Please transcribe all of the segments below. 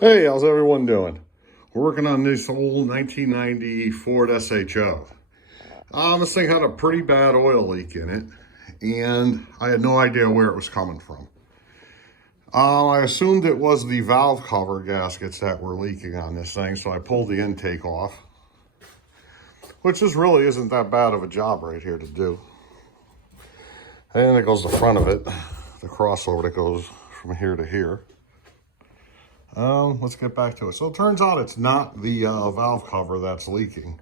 Hey, how's everyone doing? We're working on this old 1990 Ford SHO. This thing had a pretty bad oil leak in it, and I had no idea where it was coming from. I assumed it was the valve cover gaskets that were leaking on this thing, so I pulled the intake off, which really isn't that bad of a job right here to do. And it goes the front of it, the crossover that goes from here to here. Let's get back to it. So it turns out it's not the valve cover that's leaking.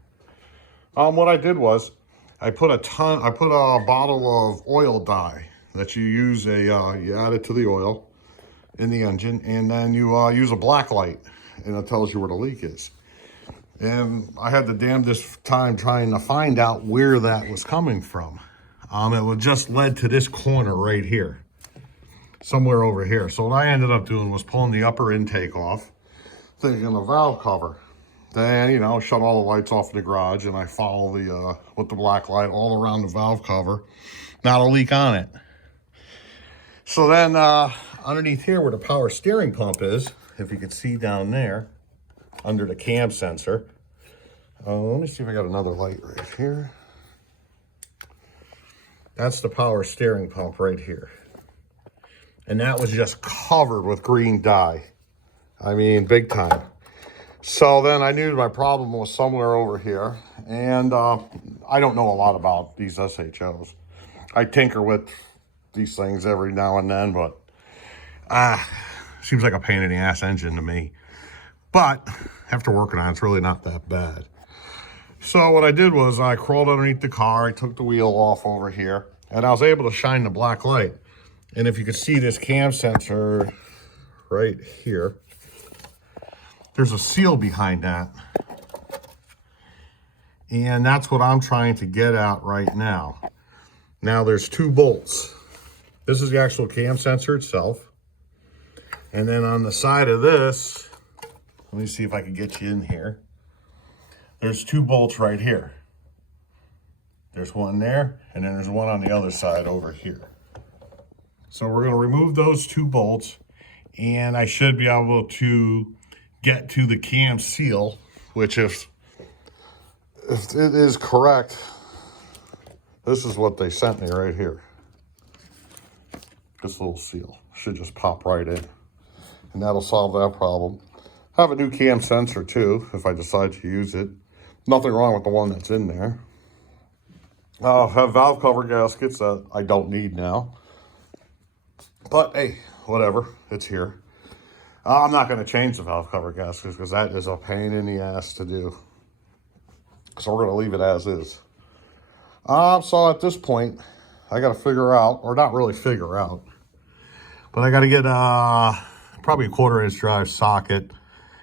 What I did was I put a bottle of oil dye that you use you add it to the oil in the engine, and then you use a black light, and it tells you where the leak is. And I had the damnedest time trying to find out where that was coming from. It was just led to this corner right here, somewhere over here. So what I ended up doing was pulling the upper intake off, thinking a valve cover. Then, shut all the lights off in the garage, and I follow with the black light all around the valve cover. Not a leak on it. So then, underneath here where the power steering pump is, if you can see down there, under the cam sensor. Let me see if I got another light right here. That's the power steering pump right here. And that was just covered with green dye. I mean, big time. So then I knew my problem was somewhere over here. And I don't know a lot about these SHOs. I tinker with these things every now and then, but seems like a pain in the ass engine to me. But after working on it, it's really not that bad. So what I did was I crawled underneath the car, I took the wheel off over here, and I was able to shine the black light. And if you can see this cam sensor right here, there's a seal behind that. And that's what I'm trying to get at right now. Now there's two bolts. This is the actual cam sensor itself. And then on the side of this, let me see if I can get you in here. There's two bolts right here. There's one there, and then there's one on the other side over here. So we're going to remove those two bolts, and I should be able to get to the cam seal, which if it is correct, this is what they sent me right here. This little seal should just pop right in, and that'll solve that problem. I have a new cam sensor too, if I decide to use it. Nothing wrong with the one that's in there. I have valve cover gaskets that I don't need now. But hey, whatever, it's here. I'm not going to change the valve cover gaskets because that is a pain in the ass to do. So we're going to leave it as is. So at this point, I got to figure out, or not really figure out, but I got to get probably a 1/4-inch drive socket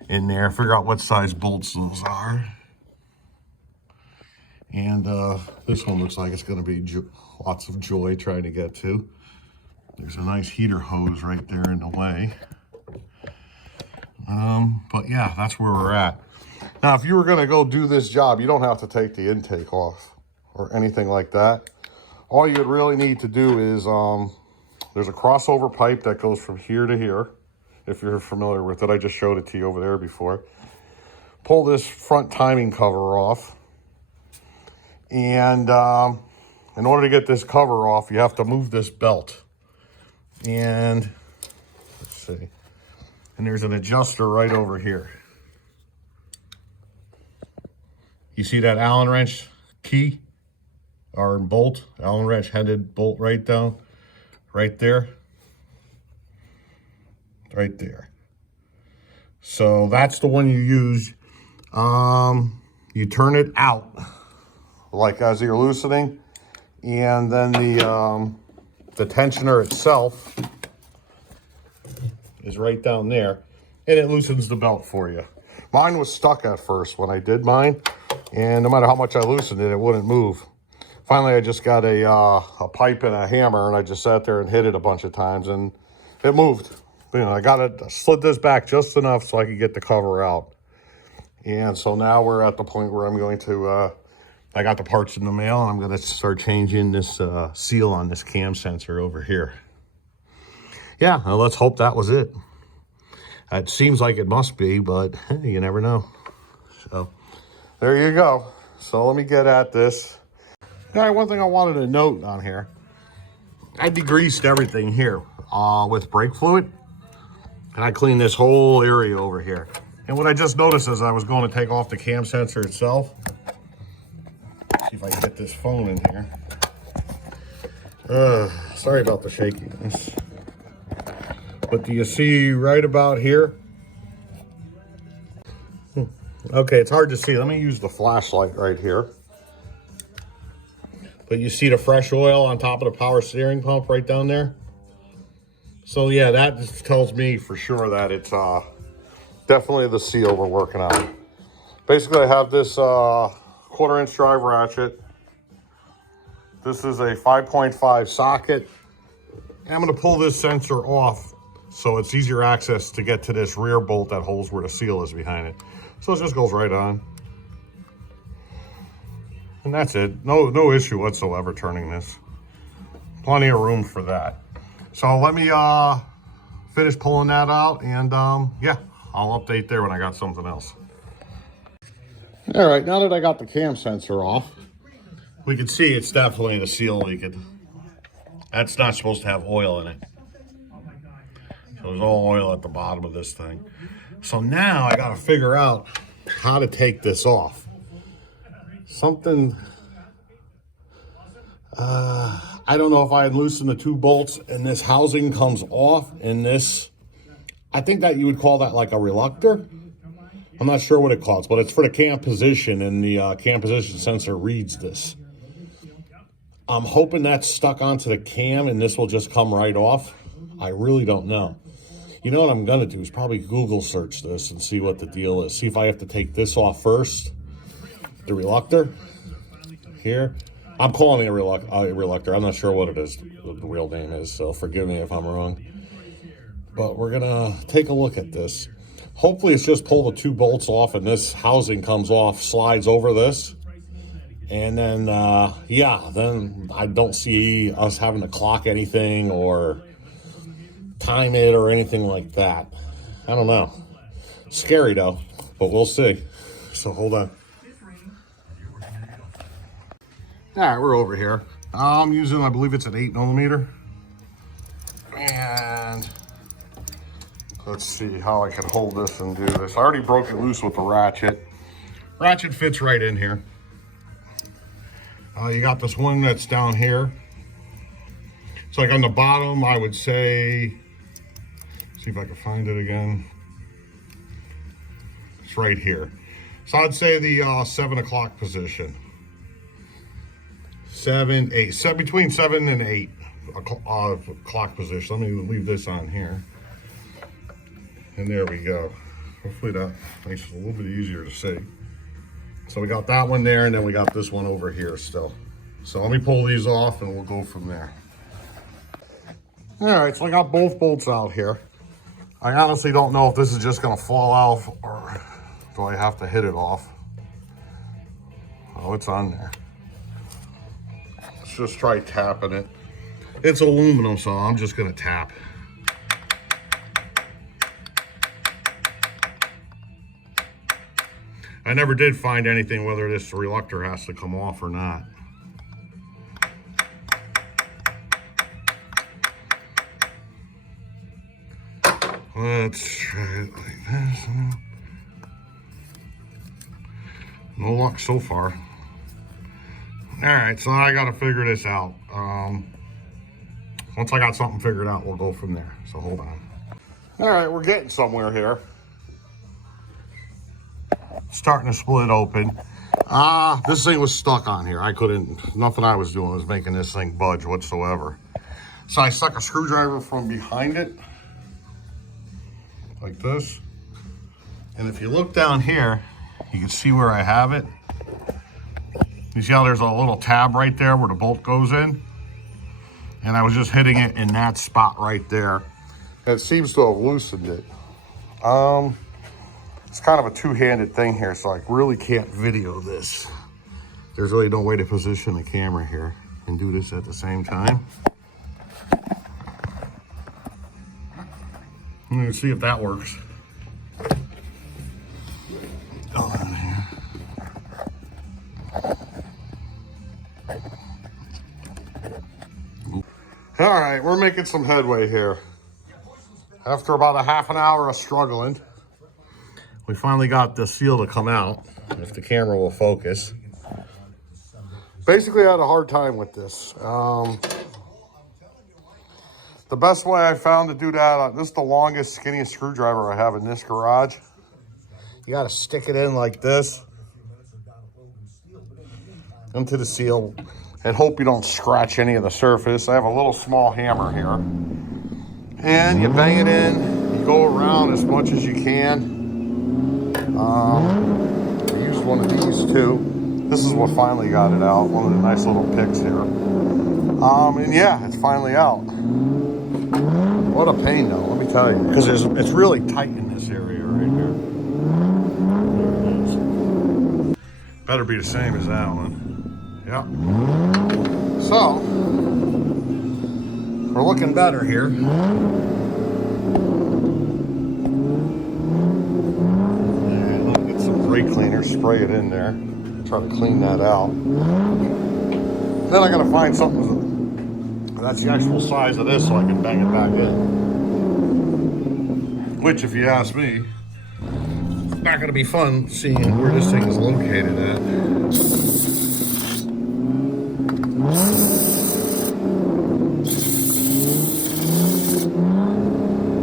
in there, figure out what size bolts those are. And this one looks like it's going to be lots of joy trying to get to. There's a nice heater hose right there in the way. But yeah, that's where we're at. Now, if you were going to go do this job, you don't have to take the intake off or anything like that. All you would really need to do is, there's a crossover pipe that goes from here to here. If you're familiar with it, I just showed it to you over there before. Pull this front timing cover off. And in order to get this cover off, you have to move this belt. And let's see. And there's an adjuster right over here. You see that Allen wrench key or bolt, Allen wrench headed bolt right down, right there. Right there. So that's the one you use. You turn it out like as you're loosening, and then the tensioner itself is right down there, and it loosens the belt for you. Mine was stuck at first when I did mine, and no matter how much I loosened it, it wouldn't move. Finally, I just got a pipe and a hammer, and I just sat there and hit it a bunch of times, and it moved. I slid this back just enough so I could get the cover out. And so now we're at the point where I'm going to, I got the parts in the mail, and I'm going to start changing this seal on this cam sensor over here. Yeah, well, let's hope that was it. It seems like it must be, but you never know. So there you go. So let me get at this. All right, one thing I wanted to note on here. I degreased everything here with brake fluid. And I cleaned this whole area over here. And what I just noticed as I was going to take off the cam sensor itself. See if I can get this phone in here. Sorry about the shakiness. But do you see right about here? Okay, it's hard to see. Let me use the flashlight right here. But you see the fresh oil on top of the power steering pump right down there? So yeah, that just tells me for sure that it's definitely the seal we're working on. Basically, I have this 1/4-inch drive ratchet. This is a 5.5 socket. I'm going to pull this sensor off so it's easier access to get to this rear bolt that holds where the seal is behind it. So it just goes right on. And that's it. No issue whatsoever turning this. Plenty of room for that. So let me finish pulling that out, and yeah, I'll update there when I got something else. All right, now that I got the cam sensor off, we can see it's definitely the seal leaking. That's not supposed to have oil in it. So there's all oil at the bottom of this thing. So now I got to figure out how to take this off. Something, I don't know if I had loosened the 2 bolts and this housing comes off, and this, I think that you would call that like a reluctor. I'm not sure what it calls, but it's for the cam position, and the cam position sensor reads this. I'm hoping that's stuck onto the cam and this will just come right off. I really don't know. You know what I'm gonna do is probably Google search this and see what the deal is. See if I have to take this off first. The reluctor here. I'm calling it a reluctor. I'm not sure what it is, what the real name is, so forgive me if I'm wrong. But we're gonna take a look at this. Hopefully it's just pull the 2 bolts off and this housing comes off, slides over this. And then, yeah, then I don't see us having to clock anything or time it or anything like that. I don't know. Scary though, but we'll see. So hold on. All right, we're over here. I'm using, I believe it's an 8mm. And let's see how I can hold this and do this. I already broke it loose with the ratchet. Ratchet fits right in here. You got this one that's down here. So like on the bottom, I would say, see if I can find it again. It's right here. So I'd say the 7 o'clock position. 7, 8, between 7 and 8 clock position. Let me leave this on here. And there we go. Hopefully that makes it a little bit easier to see. So we got that one there, and then we got this one over here still. So let me pull these off and we'll go from there. All right, so I got both bolts out here. I honestly don't know if this is just gonna fall off or do I have to hit it off. Oh, it's on there. Let's just try tapping it. It's aluminum, so I'm just gonna tap. I never did find anything whether this reluctor has to come off or not. Let's try it like this. No luck so far. All right, so I gotta figure this out. Once I got something figured out, we'll go from there. So hold on. All right, we're getting somewhere here. Starting to split open. This thing was stuck on here. I couldn't, nothing I was doing was making this thing budge whatsoever. So I stuck a screwdriver from behind it, like this. And if you look down here, you can see where I have it. You see how there's a little tab right there where the bolt goes in? And I was just hitting it in that spot right there. It seems to have loosened it. It's kind of a two-handed thing here, so I really can't video this. There's really no way to position the camera here and do this at the same time. I'm gonna see if that works. All right, we're making some headway here. After about a half an hour of struggling, we finally got the seal to come out, if the camera will focus. Basically, I had a hard time with this. The best way I found to do that, this is the longest, skinniest screwdriver I have in this garage. You got to stick it in like this into the seal and hope you don't scratch any of the surface. I have a little small hammer here. And you bang it in, you go around as much as you can. I used one of these too. This is what finally got it out, one of the nice little picks here. And yeah, it's finally out. What a pain though, let me tell you. Because it's really tight in this area right here. There it is. Better be the same as that one. Yep. So, we're looking better here. And let me get some brake cleaner, spray it in there. Try to clean that out. Then I gotta find something that's the actual size of this so I can bang it back in. Which, if you ask me, it's not gonna be fun seeing where this thing is located at.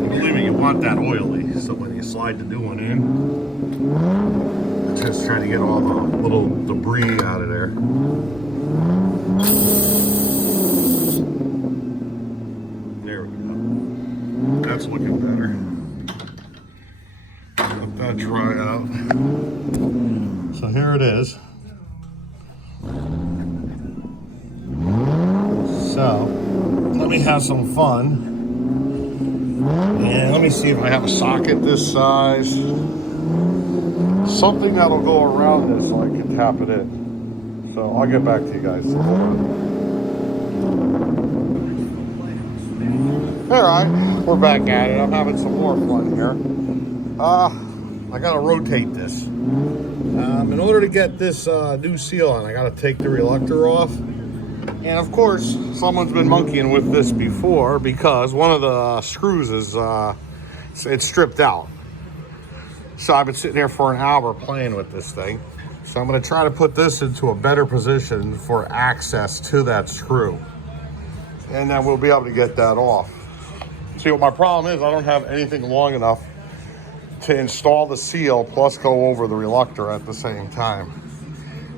Believe me, you want that oily, so when you slide the new one in, just trying to get all the little debris out of there. There we go. That's looking better. Let that dry out. So here it is. So, let me have some fun. And let me see if I have a socket this size. Something that'll go around this so I can tap it in. So, I'll get back to you guys. Alright, we're back at it. I'm having some more fun here. I gotta rotate this. In order to get this new seal on, I gotta take the reluctor off. And of course, someone's been monkeying with this before because one of the screws is it's stripped out. So I've been sitting here for an hour playing with this thing. So I'm going to try to put this into a better position for access to that screw. And then we'll be able to get that off. See, what my problem is, I don't have anything long enough to install the seal plus go over the reluctor at the same time.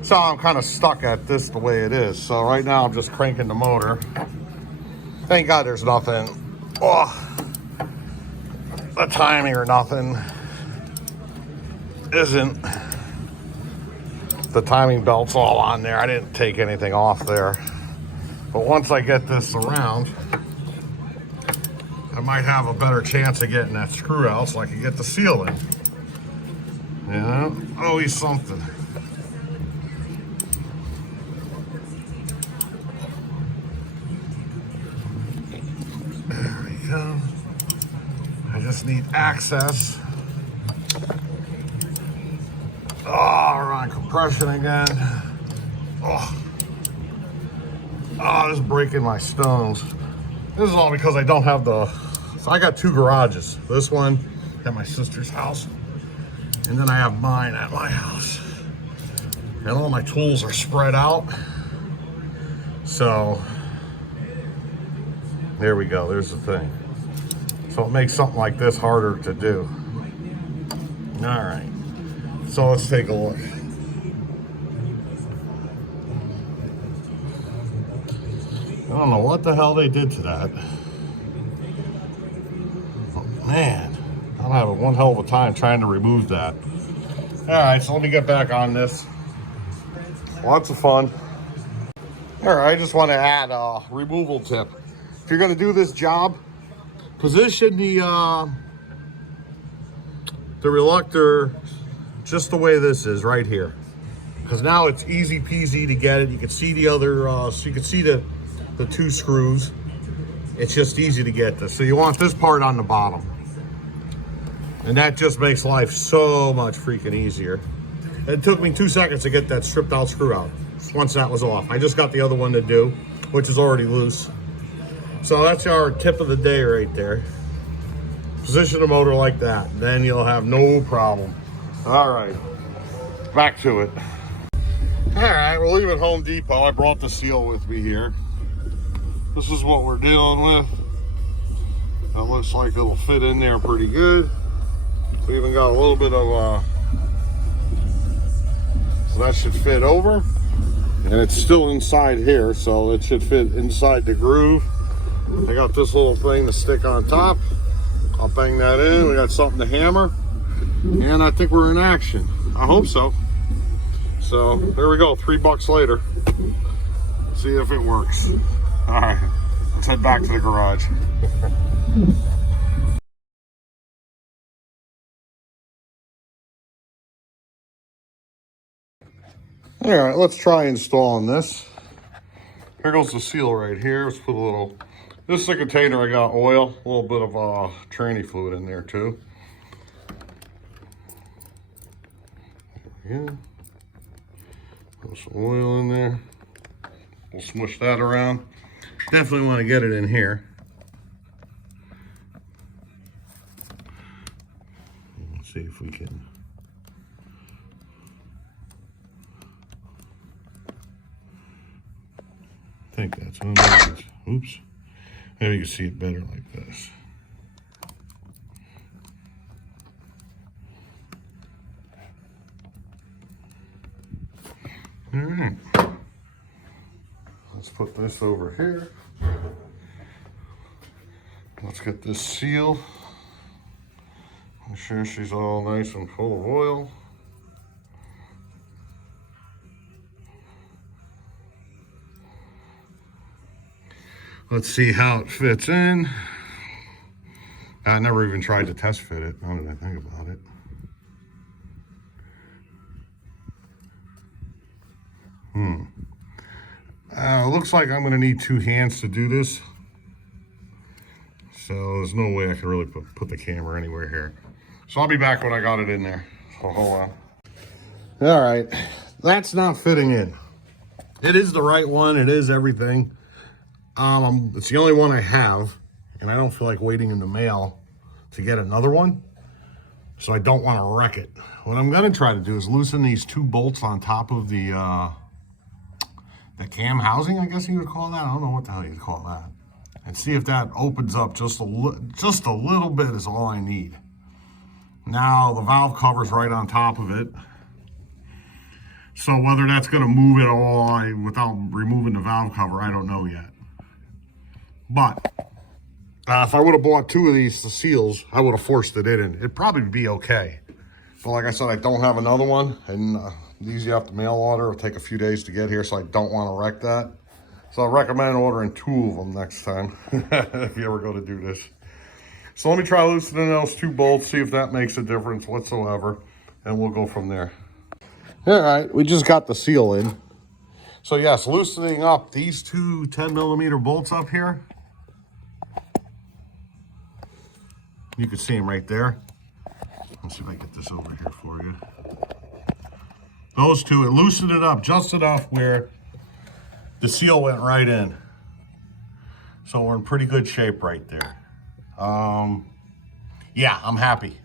So I'm kind of stuck at this the way it is. So right now I'm just cranking the motor. Thank God there's nothing, the timing or nothing isn't. The timing belt's all on there. I didn't take anything off there. But once I get this around, I might have a better chance of getting that screw out so I can get the seal in. You know, always something. I just need access. Oh, we're on compression again. Oh, this is breaking my stones. This is all because I don't have the, so I got two garages. This one at my sister's house, and then I have mine at my house. And all my tools are spread out. So, there we go, there's the thing. So it makes something like this harder to do. All right, so let's take a look. I don't know what the hell they did to that. Oh, man, I'm having one hell of a time trying to remove that. All right, so let me get back on this. Lots of fun. All right, I just want to add a removal tip. If you're going to do this job, position the reluctor just the way this is right here, because now it's easy peasy to get it. You can see the other, so you can see the two screws. It's just easy to get this. So you want this part on the bottom, and that just makes life so much freaking easier. It took me 2 seconds to get that stripped out screw out once that was off. I just got the other one to do, which is already loose. So that's our tip of the day right there. Position the motor like that, then you'll have no problem. All right, back to it. All right, we're leaving Home Depot. I brought the seal with me here. This is what we're dealing with. That looks like it'll fit in there pretty good. We even got a little bit of, so that should fit over. And it's still inside here, so it should fit inside the groove. I got this little thing to stick on top. I'll bang that in. We got something to hammer. And I think we're in action. I hope so. So there we go, $3 later. See if it works. All right, let's head back to the garage. All right, let's try installing this. Here goes the seal right here. Let's put a little, this is a container. I got oil, a little bit of tranny fluid in there too. Yeah. Put some oil in there. We'll smush that around. Definitely want to get it in here. Let's see if we can. I think that's what it is. Oops. Maybe you can see it better like this. All right. Let's put this over here. Let's get this seal. Make sure she's all nice and full of oil. Let's see how it fits in. I never even tried to test fit it, now that I think about it. Looks like I'm gonna need 2 hands to do this. So there's no way I can really put the camera anywhere here. So I'll be back when I got it in there. So hold on. All right, that's not fitting in. It is the right one, it is everything. It's the only one I have, and I don't feel like waiting in the mail to get another one. So I don't want to wreck it. What I'm gonna try to do is loosen these 2 bolts on top of the cam housing, I guess you would call that. I don't know what the hell you'd call that. And see if that opens up just a little bit is all I need. Now the valve cover's right on top of it. So whether that's gonna move it all without removing the valve cover, I don't know yet. But if I would have bought 2 of these, the seals, I would have forced it in. It'd probably be okay. But like I said, I don't have another one, and these you have to mail order. It'll take a few days to get here, so I don't want to wreck that. So I recommend ordering 2 of them next time if you ever go to do this. So let me try loosening those 2 bolts, see if that makes a difference whatsoever, and we'll go from there. All right, we just got the seal in. So yes, loosening up these 2 10mm bolts up here. You can see them right there. Let's see if I get this over here for you. Those 2, it loosened it up just enough where the seal went right in. So we're in pretty good shape right there. Yeah, I'm happy.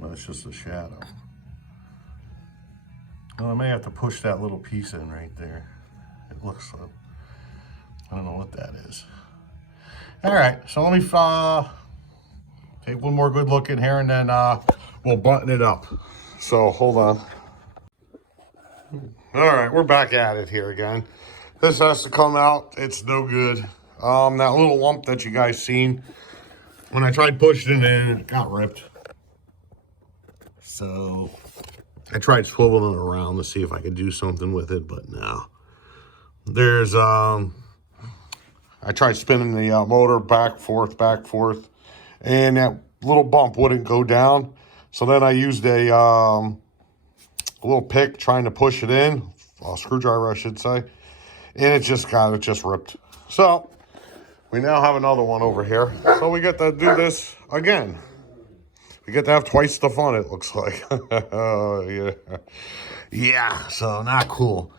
Well, it's just a shadow. Well, I may have to push that little piece in right there. It looks, I don't know what that is. All right, so let me take one more good look in here, and then we'll button it up. So hold on. All right, we're back at it here again. This has to come out. It's no good. That little lump that you guys seen, when I tried pushing it in, it got ripped. So I tried swiveling it around to see if I could do something with it, but no. There's I tried spinning the motor back, forth, and that little bump wouldn't go down. So then I used a little pick trying to push it in, a screwdriver I should say, and it just ripped. So we now have another one over here. So we get to do this again. We get to have twice the fun, it looks like. Yeah. Yeah, so not cool.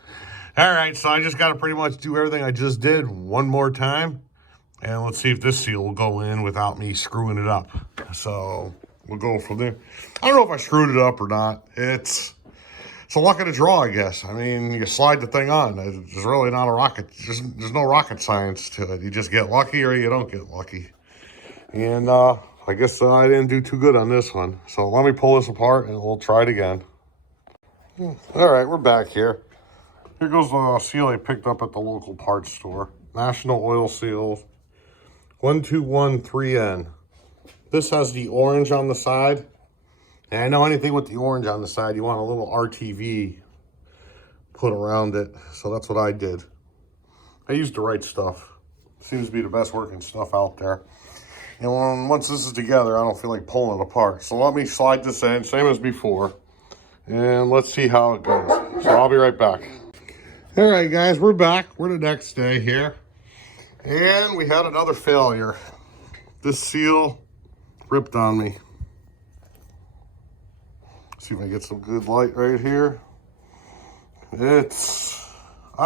All right, so I just got to pretty much do everything I just did one more time. And let's see if this seal will go in without me screwing it up. So we'll go from there. I don't know if I screwed it up or not. It's a luck of the draw, I guess. I mean, you slide the thing on. There's really not a rocket. There's no rocket science to it. You just get lucky or you don't get lucky. And I guess I didn't do too good on this one. So let me pull this apart and we'll try it again. All right, we're back here. Here goes the seal I picked up at the local parts store. National Oil Seals 1213N. This has the orange on the side. And I know anything with the orange on the side, you want a little RTV put around it. So that's what I did. I used the right stuff. Seems to be the best working stuff out there. And once this is together, I don't feel like pulling it apart. So let me slide this in, same as before. And let's see how it goes. So I'll be right back. All right, guys, we're back. We're the next day here. And we had another failure. This seal ripped on me. See if I get some good light right here. I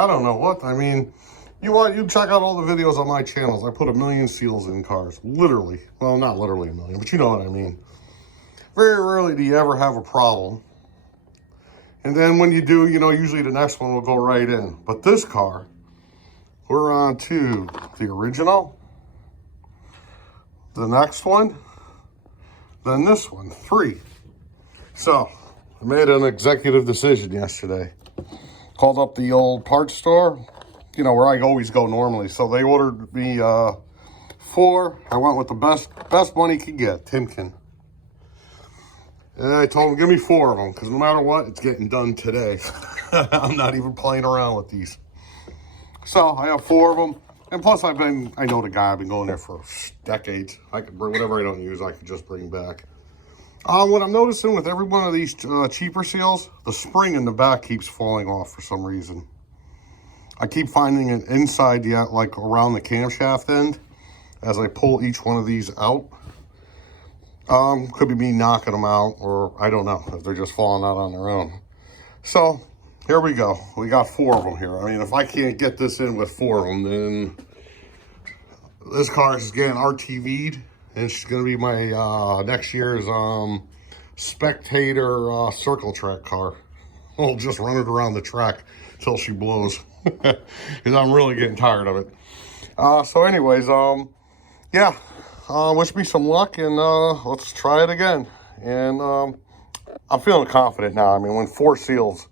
don't know what, I mean, you check out all the videos on my channels. I put 1 million seals in cars, literally. Well, not literally 1 million, but you know what I mean. Very rarely do you ever have a problem. And then when you do, usually the next one will go right in. But this car, we're on to the original, the next one, then this one, 3. So I made an executive decision yesterday. Called up the old parts store, where I always go normally. So they ordered me 4. I went with the best money could get, Timken. And I told them, give me 4 of them, because no matter what, it's getting done today. I'm not even playing around with these. So I have 4 of them. And plus I know the guy, I've been going there for decades. I could bring whatever I don't use, I could just bring back. What I'm noticing with every one of these cheaper seals, the spring in the back keeps falling off for some reason. I keep finding it inside like around the camshaft end as I pull each one of these out. Could be me knocking them out, or I don't know if they're just falling out on their own. So here we go. We got 4 of them here. I mean, if I can't get this in with 4 of them, then this car is getting RTV'd, and it's going to be my next year's spectator circle track car. I'll just run it around the track till she blows, because I'm really getting tired of it. So anyways, yeah. Wish me some luck, and let's try it again. And I'm feeling confident now. I mean, when 4 seals,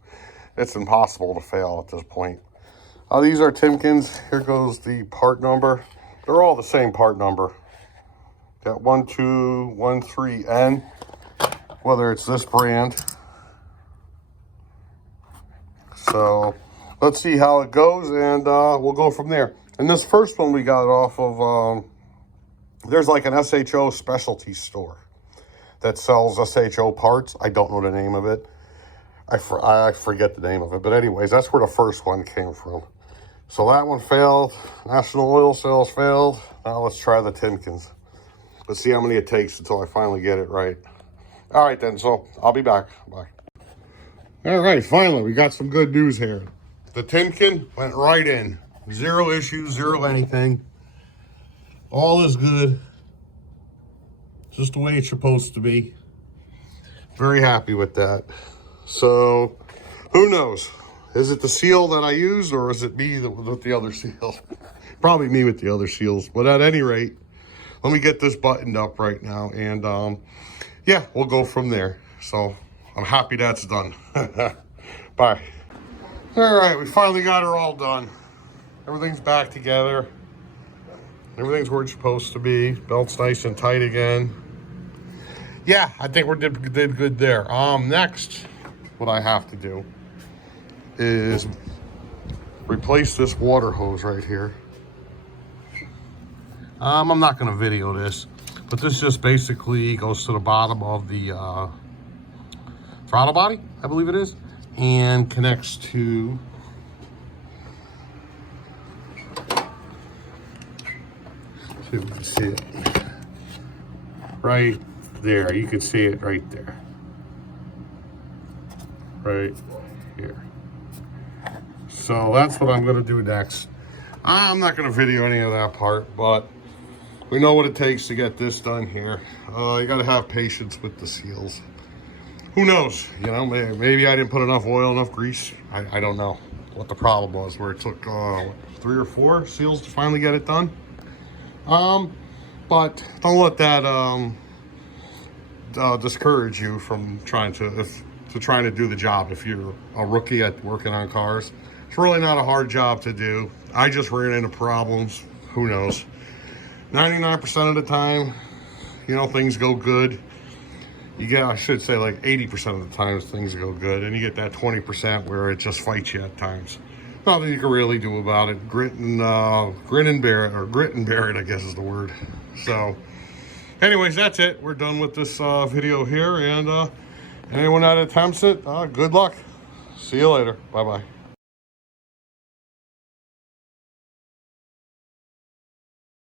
it's impossible to fail at this point. These are Timkens. Here goes the part number. They're all the same part number. Got 1213N, whether it's this brand. So let's see how it goes, and we'll go from there. And this first one we got off of... there's like an SHO specialty store that sells SHO parts. I don't know the name of it. I forget the name of it. But anyways, that's where the first one came from. So that one failed. National Oil Sales failed. Now let's try the Timkens. Let's see how many it takes until I finally get it right. All right then, so I'll be back. Bye. All right, finally, we got some good news here. The Timken went right in. 0 issues, 0 anything. All is good. Just the way it's supposed to be. Very happy with that. So, who knows? Is it the seal that I use, or is it me with the other seal? Probably me with the other seals. But at any rate, let me get this buttoned up right now. And, yeah, we'll go from there. So, I'm happy that's done. Bye. All right, we finally got her all done. Everything's back together. Everything's where it's supposed to be. Belt's nice and tight again. Yeah, I think we did good there. Next, what I have to do is replace this water hose right here. I'm not going to video this, but this just basically goes to the bottom of the throttle body, I believe it is, and connects to see if you can see it right there. You can see it right there, right here. So that's what I'm going to do next. I'm not going to video any of that part, but we know what it takes to get this done here. You got to have patience with the seals. Who knows? You know, maybe I didn't put enough oil, enough grease. I don't know what the problem was, where it took 3 or 4 seals to finally get it done. But don't let that discourage you from trying to do the job. If you're a rookie at working on cars, it's really not a hard job to do. I just ran into problems. Who knows? 99% of the time, you know, things go good. You get, I should say, like 80% of the times things go good, and you get that 20% where it just fights you at times. Nothing you can really do about it. Grit and bear it, or grit and bear it, I guess is the word. So, anyways, that's it. We're done with this video here, and anyone that attempts it, good luck. See you later. Bye-bye.